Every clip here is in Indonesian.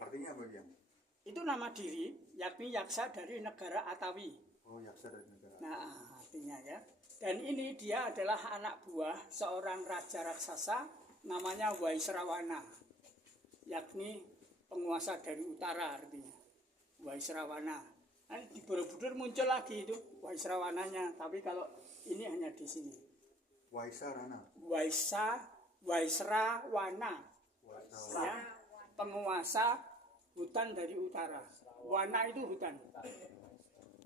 Artinya apa dia? Itu nama diri, yakni yaksa dari negara Atawi. Oh, yaksa dari negara. Nah, artinya ya. Dan ini dia adalah anak buah seorang raja raksasa namanya Waisrawana, yakni penguasa dari utara artinya. Waisrawana. Nah, di Borobudur muncul lagi itu Waisrawananya, tapi kalau ini hanya di sini. Waisarana. Waisrawana. Ya, penguasa hutan dari utara. Wana itu hutan.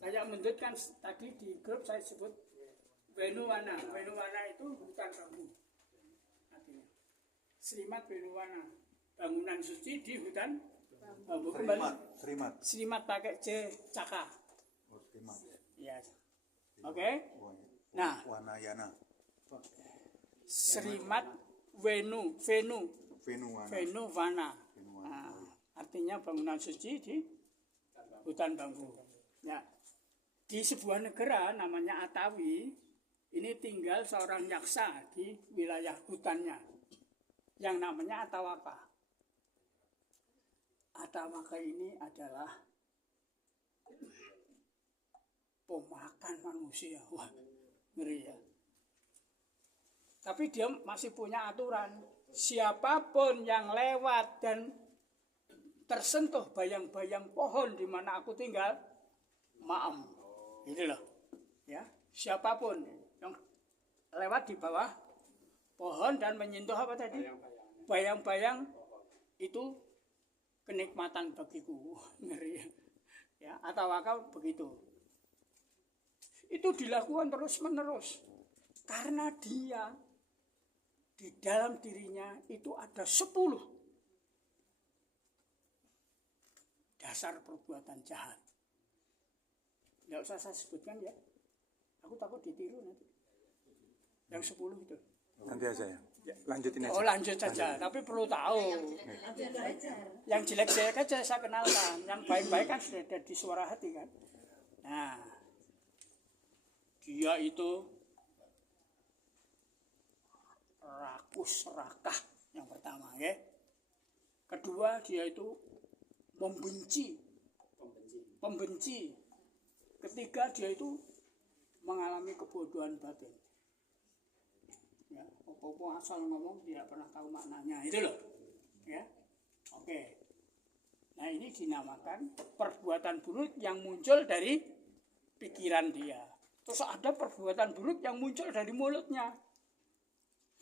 Kayak Mendut kan tadi di grup saya sebut Venuwana. Venuwana itu hutan bambu. Artinya. Srimat Venuwana. Bangunan suci di hutan bambu. Srimat pakai C caka. Oh, Srimat. Ya. Oke. Nah, Wanayana. Srimat Venuwana. Nah, artinya bangunan suci di hutan bambu. Ya. Di sebuah negara namanya Atawi, ini tinggal seorang yaksa di wilayah hutannya yang namanya Atawaka. Atawaka ini adalah pemakan manusia. Wah, ngeri ya. Tapi dia masih punya aturan. Siapapun yang lewat dan tersentuh bayang-bayang pohon di mana aku tinggal, maam. Ini loh. Ya, siapapun yang lewat di bawah pohon dan menyentuh apa tadi? Bayang-bayang itu kenikmatan bagiku. Ngeri. Ya, Atawaka begitu. Itu dilakukan terus-menerus. Karena dia di dalam dirinya itu ada 10 dasar perbuatan jahat. Nggak usah saya sebutkan ya. Aku takut ditiru nanti. Yang 10 itu. Nanti aja ya. Lanjutin aja. Oh, lanjut saja. Tapi perlu tahu. Yang jelek-jelek aja saya kenalkan. Yang baik-baik kan sudah ada di suara hati kan. Nah, dia itu rakus serakah yang pertama ya. Kedua dia itu pembenci. Ketiga dia itu mengalami kebodohan batin. Ya, apa-apa asal ngomong tidak pernah tahu maknanya itu loh. Ya. Oke. Nah, ini dinamakan perbuatan buruk yang muncul dari pikiran dia. Terus ada perbuatan buruk yang muncul dari mulutnya.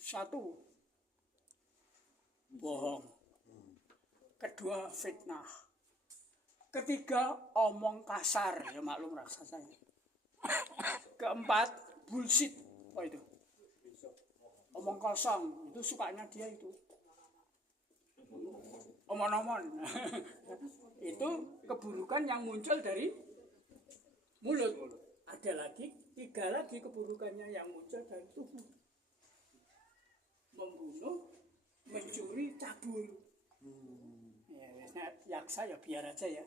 1, bohong. Kedua, fitnah. Ketiga, omong kasar. Ya maklum raksasanya. Keempat, bullshit. Oh itu. Omong kosong. Itu sukanya dia itu. Omon-omon. Itu keburukan yang muncul dari mulut. Ada lagi, 3 lagi keburukannya yang muncul dari tubuh. Membunuh, mencuri, cabul. Ya, yaksa ya biar aja ya.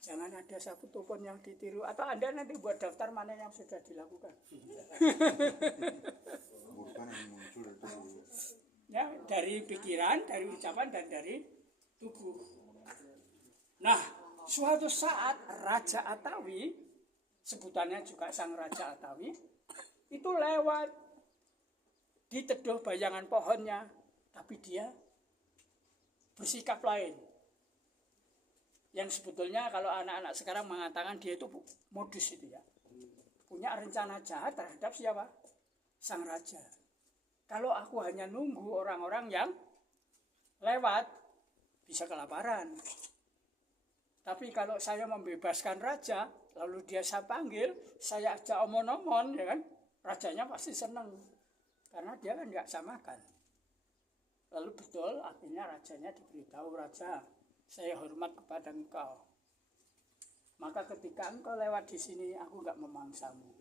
Jangan ada satupun yang ditiru. Atau Anda nanti buat daftar mana yang sudah dilakukan. Bukan yang muncul itu. Ya, dari pikiran, dari ucapan, dan dari tubuh. Nah, suatu saat Raja Atawi, sebutannya juga Sang Raja Atawi, itu lewat, diteduh bayangan pohonnya, tapi dia bersikap lain. Yang sebetulnya kalau anak-anak sekarang mengatakan dia itu modus itu ya. Punya rencana jahat terhadap siapa? Sang Raja. Kalau aku hanya nunggu orang-orang yang lewat, bisa kelaparan. Tapi kalau saya membebaskan Raja, lalu dia saya panggil, saya ajak omon-omon, ya kan? Rajanya pasti senang. Karena dia kan nggak samakan. Lalu betul, akhirnya rajanya diberitahu, Raja, saya hormat kepada engkau. Maka ketika engkau lewat di sini, aku nggak memangsamu.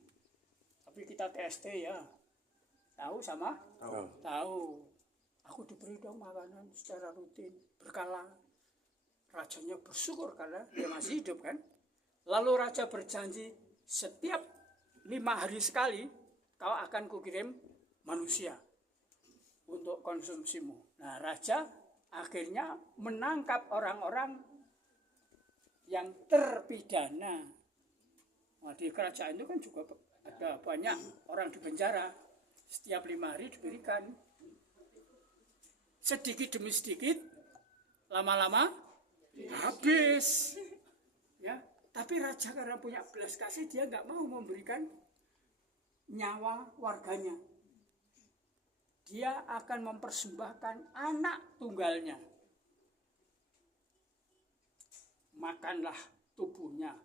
Tapi kita TST ya. Tahu sama? Tahu. Aku diberi dong makanan secara rutin, berkala. Rajanya bersyukur karena dia masih hidup kan. Lalu raja berjanji setiap 5 hari sekali kau akan kukirim manusia untuk konsumsimu. Nah, raja akhirnya menangkap orang-orang yang terpidana. Nah, di kerajaan itu kan juga ada banyak orang di penjara. Setiap 5 hari diberikan. Sedikit demi sedikit, lama-lama habis. Ya, tapi raja karena punya belas kasih, dia nggak mau memberikan nyawa warganya. Dia akan mempersembahkan anak tunggalnya. Makanlah tubuhnya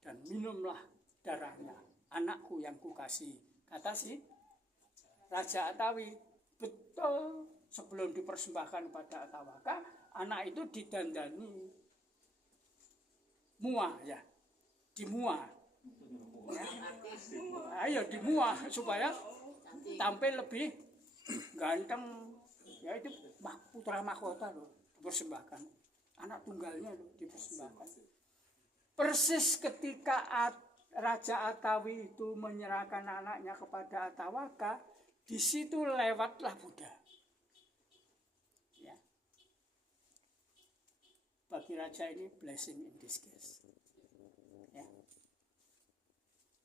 dan minumlah darahnya, anakku yang kukasih. Kata si Raja Atawi, betul sebelum dipersembahkan pada Atawaka, anak itu didandani muah ya, dimuah. Ya. Ayo dimuah supaya tampil lebih ganteng. Ya itu putra mahkota loh, dipersembahkan. Anak tunggalnya loh dipersembahkan. Persis ketika Raja Atawi itu menyerahkan anaknya kepada Atawaka, di situ lewatlah Buddha. Ya. Bagi raja ini blessing in disguise. Ya.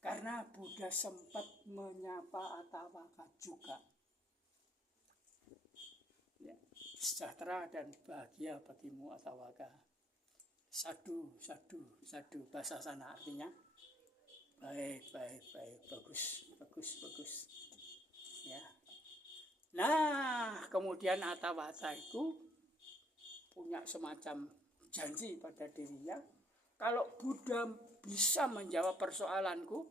Karena Buddha sempat menyapa Atawaka juga. Ya. Sejahtera dan bahagia bagimu Atawaka. Sadu, sadu, sadu, bahasa sana artinya baik, bagus. Ya. Nah, kemudian Atawaka itu punya semacam janji pada dirinya, kalau Buddha bisa menjawab persoalanku,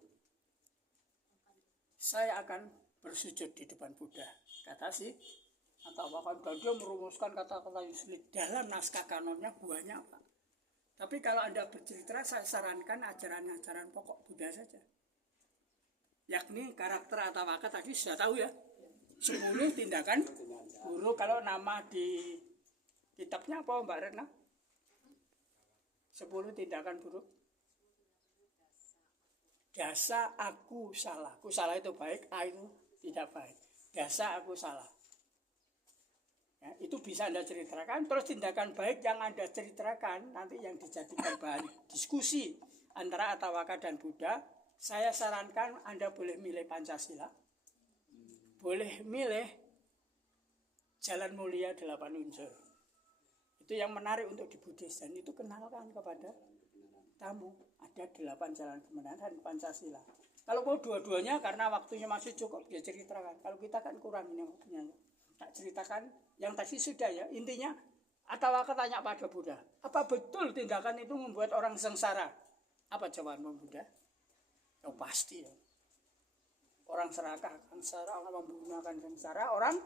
saya akan bersujud di depan Buddha. Kata si Atawaka, dan dia merumuskan kata-kata yang sulit. Dalam naskah kanonnya banyak, Pak. Tapi kalau Anda bercerita, saya sarankan ajaran-ajaran pokok Buddha saja. Yakni karakter Atawaka tadi sudah tahu ya. 10 tindakan buruk. Kalau nama di kitabnya apa Mbak Retna? 10 tindakan buruk. Dasa aku salah. Aku salah itu baik, aku tidak baik. Dasa aku salah. Ya, itu bisa Anda ceritakan. Terus tindakan baik yang Anda ceritakan nanti yang dijadikan bahan diskusi antara Atawaka dan Buddha. Saya sarankan Anda boleh milih Pancasila, boleh milih Jalan Mulia 8 Unsur. Itu yang menarik untuk di Buddhis, dan itu kenalkan kepada tamu. Ada 8 jalan kebenaran dan Pancasila. Kalau mau dua-duanya karena waktunya masih cukup, dia ceritakan. Kalau kita kan kurang ini waktunya. Tak ceritakan yang tadi sudah ya. Intinya Atawaka tanya pada Buddha, apa betul tindakan itu membuat orang sengsara? Apa jawaban Buddha? Oh pasti ya. Orang serakah akan sengsara, orang membunuh akan sengsara, orang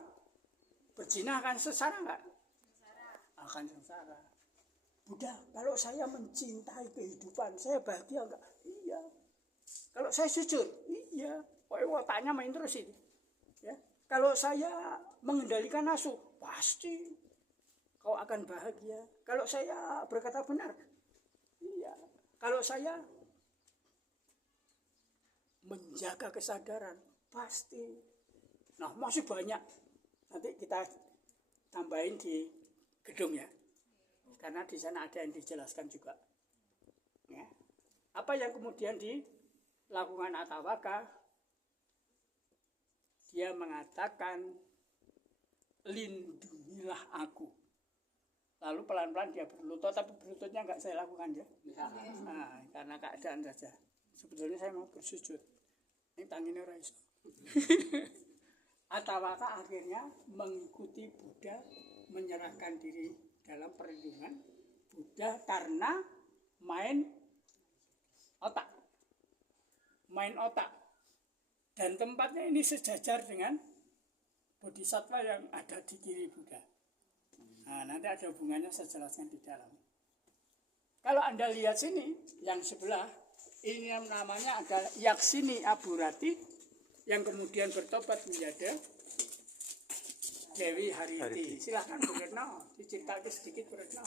berzina akan sengsara enggak? Akan sengsara. Buddha, kalau saya mencintai kehidupan, saya bahagia enggak? Iya. Kalau saya jujur, iya. Otaknya main terus ini. Ya. Kalau saya mengendalikan nafsu, pasti kau akan bahagia. Kalau saya berkata benar, iya. Kalau saya menjaga kesadaran, pasti. Nah, masih banyak. Nanti kita tambahin di gedung ya. Karena di sana ada yang dijelaskan juga. Ya. Apa yang kemudian dilakukan Atawaka? Dia mengatakan, lindungilah aku. Lalu pelan-pelan dia berlutut, tapi berlututnya enggak saya lakukan ya. Nah, karena keadaan saja. Sebetulnya saya mau bersujud. Ini tangannya ora iso. Atawaka akhirnya mengikuti Buddha, menyerahkan diri dalam perlindungan Buddha karena main otak. Dan tempatnya ini sejajar dengan bodhisattva yang ada di kiri Buddha. Nah, nanti ada hubungannya, saya jelaskan di dalam. Kalau Anda lihat sini, yang sebelah, ini yang namanya adalah Yaksini Aburati, yang kemudian bertobat menjadi Dewi Hariti. Silahkan Bu Retno, diceritakan sedikit Bu Retno.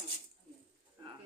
Nah,